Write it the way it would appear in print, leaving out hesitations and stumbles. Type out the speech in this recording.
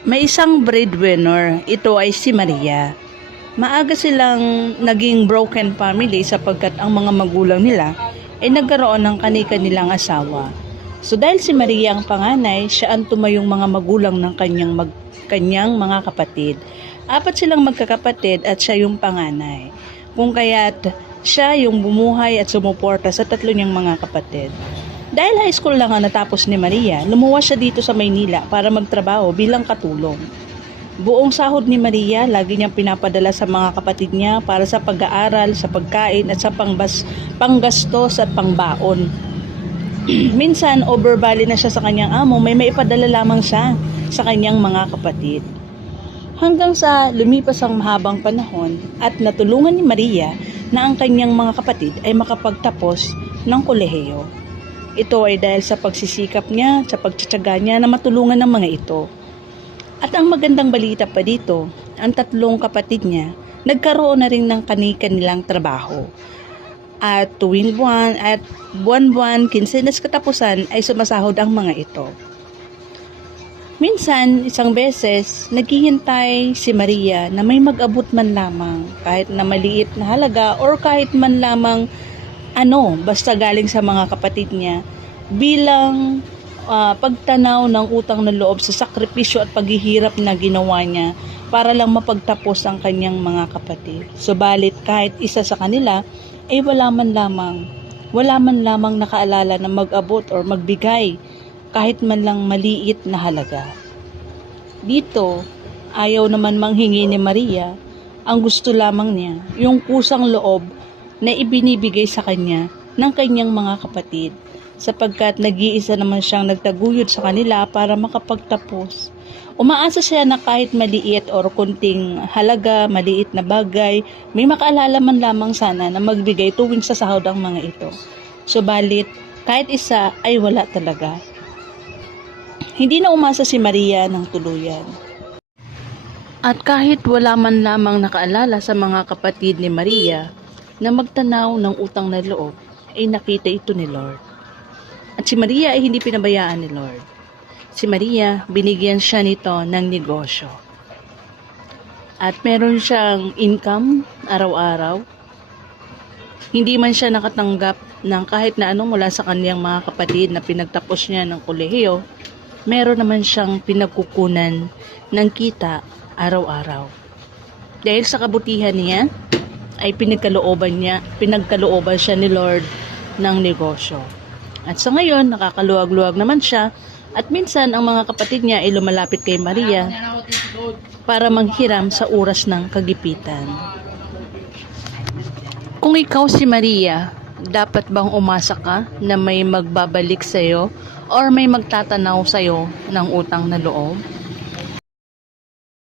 May isang breadwinner, ito ay si Maria. Maaga silang naging broken family sapagkat ang mga magulang nila ay nagkaroon ng kani-kanilang asawa. So dahil si Maria ang panganay, siya ang tumayong mga magulang ng kanyang mga kapatid. 4 silang magkakapatid at siya yung panganay. Kung kaya't siya yung bumuhay at sumuporta sa 3 niyang mga kapatid. Dahil high school lang ang natapos ni Maria, lumuwas siya dito sa Maynila para magtrabaho bilang katulong. Buong sahod ni Maria, lagi niyang pinapadala sa mga kapatid niya para sa pag-aaral, sa pagkain at sa panggastos at pangbaon. Minsan, overvalue na siya sa kanyang amo, may maipadala lamang siya sa kanyang mga kapatid. Hanggang sa lumipas ang mahabang panahon at natulungan ni Maria na ang kanyang mga kapatid ay makapagtapos ng kolehiyo. Ito ay dahil sa pagsisikap niya, sa pagtsatsaga niya na matulungan ng mga ito. At ang magandang balita pa dito, ang 3 kapatid niya nagkaroon na rin ng kani-kanilang trabaho. At tuwing buwan at buwan-buwan, kinsenas katapusan ay sumasahod ang mga ito. Minsan, isang beses, naghihintay si Maria na may mag-abot man lamang, kahit na maliit na halaga or kahit man lamang basta galing sa mga kapatid niya bilang pagtanaw ng utang na loob sa sakripisyo at paghihirap na ginawa niya para lang mapagtapos ang kanyang mga kapatid. Subalit kahit isa sa kanila ay wala man lamang nakaalala na mag-abot or magbigay kahit man lang maliit na halaga. Dito, ayaw naman manghingi ni Maria. Ang gusto lamang niya, yung kusang loob na ibinibigay sa kanya ng kanyang mga kapatid sapagkat nag-iisa naman siyang nagtaguyod sa kanila para makapagtapos. Umaasa siya na kahit maliit or kunting halaga, maliit na bagay, may makaalala man lamang sana na magbigay tuwing sa sahod ang mga ito. Subalit, kahit isa ay wala talaga. Hindi na umasa si Maria ng tuluyan. At kahit wala man lamang nakaalala sa mga kapatid ni Maria na magtanaw ng utang na loob, ay nakita ito ni Lord. At si Maria ay hindi pinabayaan ni Lord. Si Maria, binigyan siya nito ng negosyo. At meron siyang income araw-araw. Hindi man siya nakatanggap ng kahit na anong mula sa kanyang mga kapatid na pinagtapos niya ng kolehiyo, meron naman siyang pinagkukunan ng kita araw-araw. Dahil sa kabutihan niya, ay pinagkalooban siya ni Lord ng negosyo. At sa ngayon, nakakaluwag-luwag naman siya at minsan ang mga kapatid niya ay lumalapit kay Maria para manghiram sa oras ng kagipitan. Kung ikaw si Maria, dapat bang umasa ka na may magbabalik sa'yo or may magtatanaw sa'yo ng utang na loob?